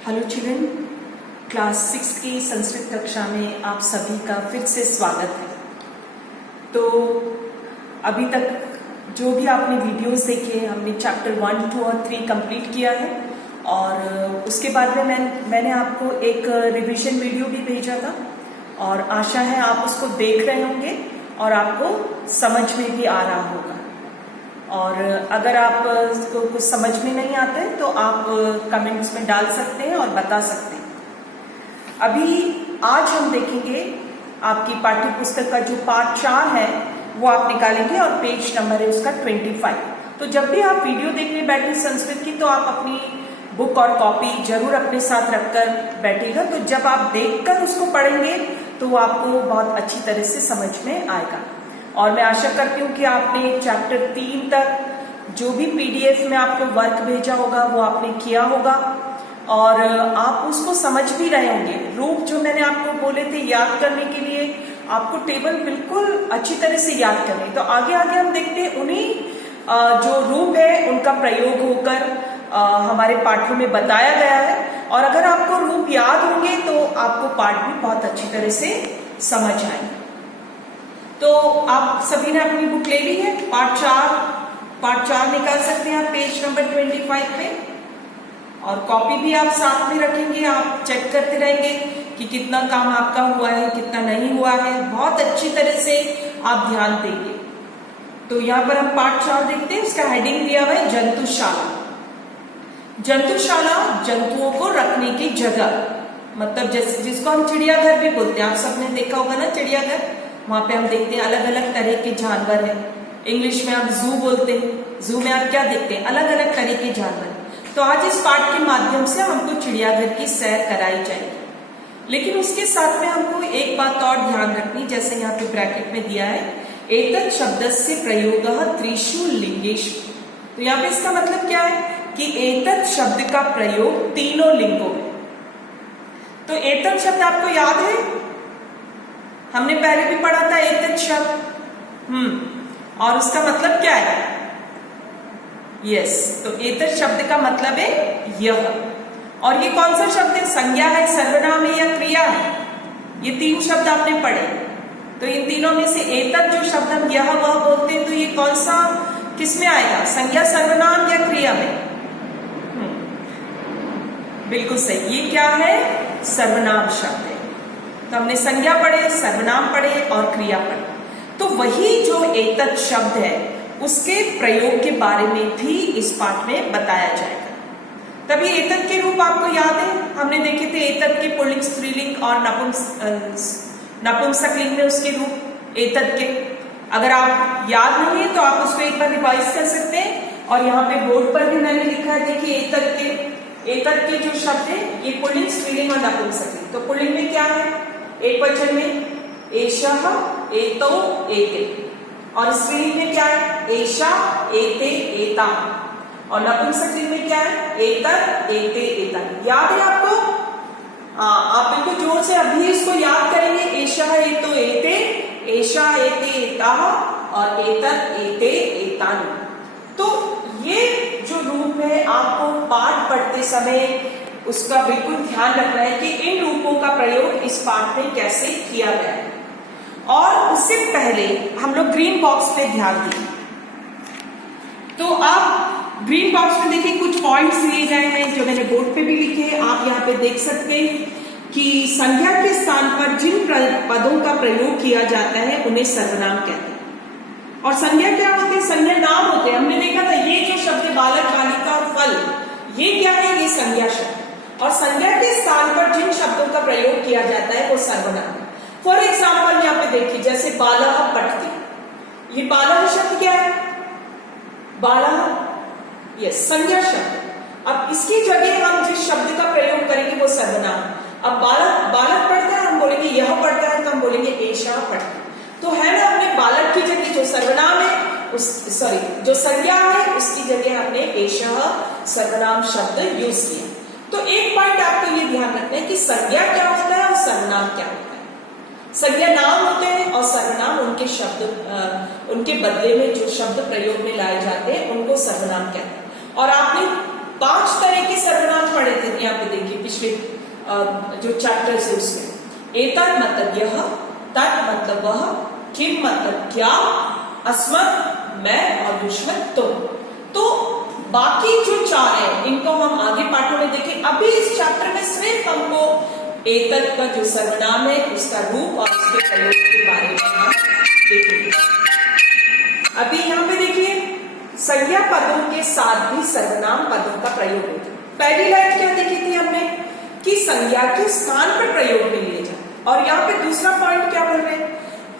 Hello children, class 6 की संस्कृत कक्षा में आप सभी का फिर से स्वागत है। तो अभी तक जो भी आपने वीडियोस देखे, हमने चैप्टर 1, 2 और 3 कंप्लीट किया है और उसके बाद में मैंने आपको एक रिवीजन वीडियो भी भेजा था और आशा है आप उसको देख रहे होंगे और आपको समझ में भी आ रहा होगा। और अगर आपको कुछ समझ में नहीं आता है तो आप कमेंट्स में डाल सकते हैं और बता सकते हैं। अभी आज हम देखेंगे आपकी पाठ्य पुस्तक का जो पार्ट 4 है वो आप निकालेंगे और पेज नंबर है उसका 25। तो जब भी आप वीडियो देखने बैठे संस्कृत की तो आप अपनी बुक और कॉपी जरूर अपने साथ रखकर बैठिएगा। तो जब आप देखकर उसको पढ़ेंगे तो आपको बहुत अच्छी तरह से समझ में आएगा। और मैं आशा करती हूँ कि आपने चैप्टर 3 तक जो भी पीडीएफ में आपको वर्क भेजा होगा वो आपने किया होगा और आप उसको समझ भी रहे होंगे। रूप जो मैंने आपको बोले थे याद करने के लिए, आपको टेबल बिल्कुल अच्छी तरह से याद करने। तो आगे आगे हम देखते हैं उन्हीं जो रूप है उनका प्रयोग होकर हमारे पाठों में बताया गया है। और अगर आपको रूप याद होंगे तो आपको पाठ भी बहुत अच्छी तरह से समझ आएंगे। तो आप सभी ने अपनी बुक ले ली है, पार्ट 4 निकाल सकते हैं आप पेज नंबर 25 पे और कॉपी भी आप साथ में रखेंगे। आप चेक करते रहेंगे कि कितना काम आपका हुआ है, कितना नहीं हुआ है। बहुत अच्छी तरह से आप ध्यान देंगे। तो यहाँ पर हम पार्ट 4 देखते हैं। उसका हेडिंग दिया हुआ है जंतुशाला। जंतुशाला जंतुओं को रखने की जगह, मतलब जिसको हम चिड़ियाघर भी बोलते हैं। आप सबने देखा होगा ना चिड़ियाघर, वहां पे हम देखते हैं अलग अलग तरह के जानवर हैं। इंग्लिश में आप जू बोलते हैं। जू में आप क्या देखते हैं? अलग अलग तरह के जानवर। तो आज इस पाठ के माध्यम से हमको चिड़ियाघर की सैर कराई जाएगी। लेकिन उसके साथ में हमको एक बात और ध्यान रखनी, जैसे यहाँ पे ब्रैकेट में दिया है, एतत् शब्दस्य प्रयोगः त्रिषु लिंगेषु। तो यहाँ पे इसका मतलब क्या है कि एतत् शब्द का प्रयोग तीनों लिंगों में। तो एतत् शब्द आपको याद है, हमने पहले भी पढ़ा था एतत् शब्द। और उसका मतलब क्या है? यस, तो एतत् शब्द का मतलब है यह। और ये कौन सा शब्द है? संज्ञा है, सर्वनाम है या क्रिया है? ये 3 शब्द आपने पढ़े। तो इन तीनों में से एतत् जो शब्द हम यह वह बोलते हैं, तो ये कौन सा किस में आएगा? संज्ञा, सर्वनाम या क्रिया में? बिल्कुल सही, ये क्या है? सर्वनाम शब्द है। तो हमने संज्ञा पढ़े, सर्वनाम पढ़े और क्रिया पढ़े। तो वही जो एतत् शब्द है उसके प्रयोग के बारे में भी इस पाठ में बताया जाएगा। तभी एतत् के रूप आपको याद है, हमने देखे थे एतत् के पुल्लिंग, स्त्रीलिंग और नपुंसकलिंग में उसके रूप एतत् के। अगर आप याद नहीं है तो आप उसको एक बार रिवाइज कर सकते हैं। और यहाँ पे बोर्ड पर भी मैंने लिखा है, देखिए एतत् के जो शब्द है ये पुल्लिंग, स्त्रीलिंग और नपुंसकलिंग। तो पुल्लिंग में क्या है? एक वचन में एषः, एतौ, एते। और स्त्रीलिंग में क्या है? एषा, एते, एताः। और नपुंसकलिंग में क्या है? एतत्, एते, एताः। याद है आपको? आप बिल्कुल जोर से अभी इसको याद करेंगे। एषः, एतौ, एते, एषा, एते, एताः और एतत्, एते, एतानि। तो ये जो रूप है आपको पाठ पढ़ते समय उसका बिल्कुल ध्यान रखना है कि इन रूपों का प्रयोग इस पाठ में कैसे किया गया है। और उससे पहले हम लोग ग्रीन बॉक्स पे ध्यान दें। तो आप ग्रीन बॉक्स में देखिए कुछ पॉइंट्स दिए गए हैं जो मैंने बोर्ड पे भी लिखे हैं। आप यहाँ पे देख सकते हैं कि संज्ञा के स्थान पर जिन पदों का प्रयोग किया जाता है उन्हें सर्वनाम कहते हैं। और संज्ञा क्या होते हैं? संज्ञा नाम होते हैं। हमने देखा था ये जो शब्द बालक, बालिका और फल, ये क्या है? ये संज्ञा शब्द। और संज्ञा के स्थान पर जिन शब्दों का प्रयोग किया जाता है वो सर्वनाम है। फॉर एग्जाम्पल यहाँ पे देखिए, जैसे बालः पठति, ये बालः शब्द क्या है? बालः, ये संज्ञा शब्द। अब इसकी जगह हम जिस शब्द का प्रयोग करेंगे वो सर्वनाम। अब बालक पढ़ता है, हम बोलेंगे यह पढ़ता है, तो हम बोलेंगे एषः पठति। तो है ना, हमने बालक की जगह जो सर्वनाम है, जो संज्ञा है उसकी जगह हमने एषः सर्वनाम शब्द यूज किया। तो एक पॉइंट आपको ये ध्यान रखना है कि संज्ञा क्या होता है और सर्वनाम क्या होता है। संज्ञा नाम होते हैं और सर्वनाम उनके शब्द, उनके बदले में जो शब्द प्रयोग में लाए जाते हैं उनको सर्वनाम कहते हैं। और आपने 5 तरह के सर्वनाम पढ़े थे यहाँ पे देखिए पिछले जो चैप्टर्स है उसमें। एतत् मतलब यह, तत् मतलब वह, किम मतलब क्या, अस्मत् मैं और युष्मत् तुम। तो बाकी जो 4 है इनको हम आगे पाठों में देखें। अभी इस चैप्टर में सिर्फ हमको एतत् का जो सर्वनाम है उसका रूप और उसके प्रयोग के बारे में हम देखेंगे। अभी यहाँ पे देखिए संज्ञा पदों के साथ भी सर्वनाम पदों का प्रयोग होता है। पहली लाइन क्या देखी थी हमने कि संज्ञा के स्थान पर प्रयोग में लिए जाए, और यहाँ पे दूसरा पॉइंट क्या बोल रहे हैं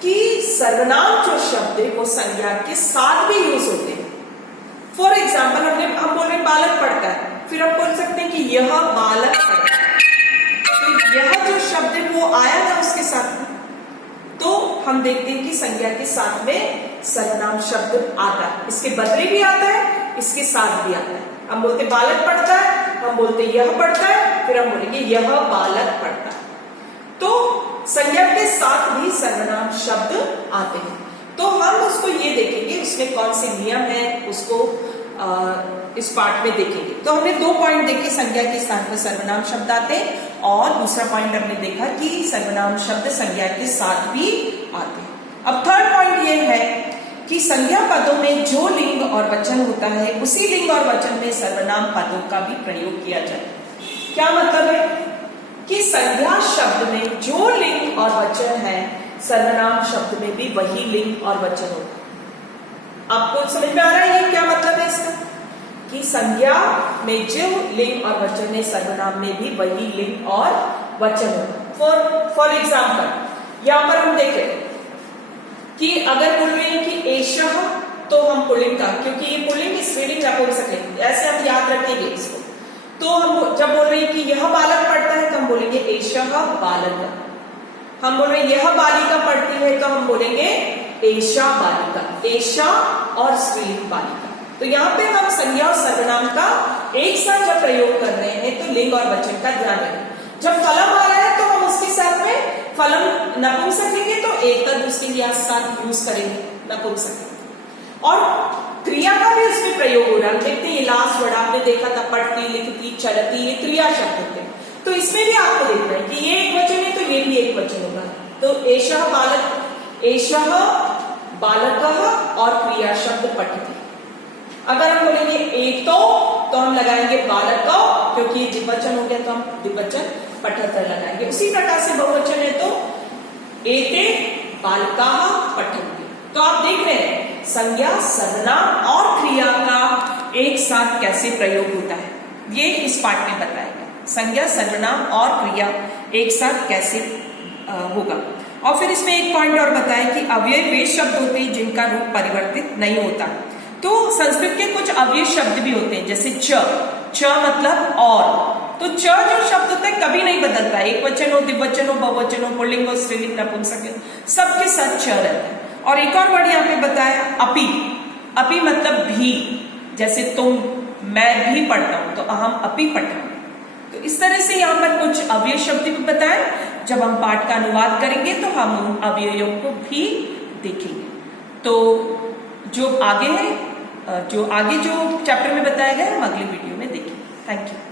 कि सर्वनाम जो शब्द है वो संज्ञा के साथ भी यूज होते हैं। फॉर एग्जाम्पल हम बोल रहे हैं बालक पढ़ता है, फिर हम बोल सकते हैं कि यह बालक पढ़ता है, तो यह जो शब्द है वो आया ना उसके साथ में, तो हम देखते हैं कि संज्ञा के साथ में सर्वनाम शब्द आता है। इसके बदले भी आता है, इसके साथ भी आता है। हम बोलते बालक पढ़ता है, हम बोलते यह पढ़ता है, फिर हम बोलेंगे यह बालक पढ़ता है। तो संज्ञा के साथ भी सर्वनाम शब्द आते हैं। तो हम उसको ये देखेंगे उसमें कौन से नियम है, उसको इस पार्ट में देखेंगे। तो हमने 2 पॉइंट देखे, संज्ञा के स्थान पर सर्वनाम शब्द आते हैं, और दूसरा पॉइंट हमने देखा कि सर्वनाम शब्द संज्ञा के साथ भी आते हैं। अब थर्ड पॉइंट ये है कि संज्ञा पदों में जो लिंग और वचन होता है उसी लिंग और वचन में सर्वनाम पदों का भी प्रयोग किया जाए। क्या मतलब है कि संज्ञा शब्द में जो लिंग और वचन है सर्वनाम शब्द में भी वही लिंग और वचन होता है। आपको समझ में आ रहा है ये क्या मतलब है इसका, कि संज्ञा में जो लिंग और वचन है सर्वनाम में भी वही लिंग और वचन होता है। फॉर एग्जाम्पल यहां पर हम देखें कि अगर बोल रहे हैं कि एषः, तो हम पुल्लिंग का, क्योंकि ये पुल्लिंग स्त्रीलिंग नपुंसक है, ऐसे हम याद रखेंगे इसको। तो हम जब बोल रहे हैं कि यह बालक पढ़ता है तो हम बोलेंगे एषः बालक। हम बोल रहे हैं यह बालिका पढ़ती है तो हम बोलेंगे एषा बालिका। एषा और स्त्रीलिंग बालिका। तो यहाँ पे हम संज्ञा और सर्वनाम का एक साथ जब प्रयोग कर रहे हैं तो लिंग और वचन का ध्यान रखें। जब फलम आ रहा है तो हम उसके साथ में फलम नपुंसक लेंगे तो एतद उसके साथ यूज करेंगे नपुंसक। और क्रिया का भी इसमें प्रयोग हो रहा है। देखते हैं ये लास्ट वर्ड आपने देखा था, पढ़ती, लिखती, चलती, ये क्रिया शब्द होते हैं। तो इसमें भी आपको देखना है कि ये एक वचन है तो ये भी एक वचन होगा। तो एषः बालक, एषः बालकः और क्रिया शब्द पठति। अगर हम बोलेंगे एतो तो हम लगाएंगे बालक, क्योंकि ये द्विवचन हो गया तो हम द्विवचन पठत लगाएंगे। उसी प्रकार से बहुवचन है तो एते बालकाः पठन्ति। तो आप देख रहे हैं संज्ञा, सर्वनाम और क्रिया का एक साथ कैसे प्रयोग होता है, ये इस पाठ में बताया गया। संज्ञा, सर्वनाम और क्रिया एक साथ कैसे होगा। और फिर इसमें एक पॉइंट और बताया कि अव्यय वे शब्द होते हैं जिनका रूप परिवर्तित नहीं होता। तो संस्कृत के कुछ अव्यय शब्द भी होते हैं, जैसे च मतलब और। तो च जो शब्द होता है कभी नहीं बदलता है, एक वचन हो, द्विवचन हो, बहुवचन हो, पुल्लिंग हो, स्त्रीलिंग, नपुंसक, सबके साथ च रहता है। और एक और वर्ड यहाँ पे बताया अपि। अपि मतलब भी, जैसे तुम, मैं भी पढ़ता हूं तो अहम अपि पठामि। तो इस तरह से यहाँ पर कुछ अव्यय शब्द भी बताए। जब हम पाठ का अनुवाद करेंगे तो हम उन अव्ययों को भी देखेंगे। तो जो आगे है, जो चैप्टर में बताया गया है हम अगली वीडियो में देखेंगे। Thank you.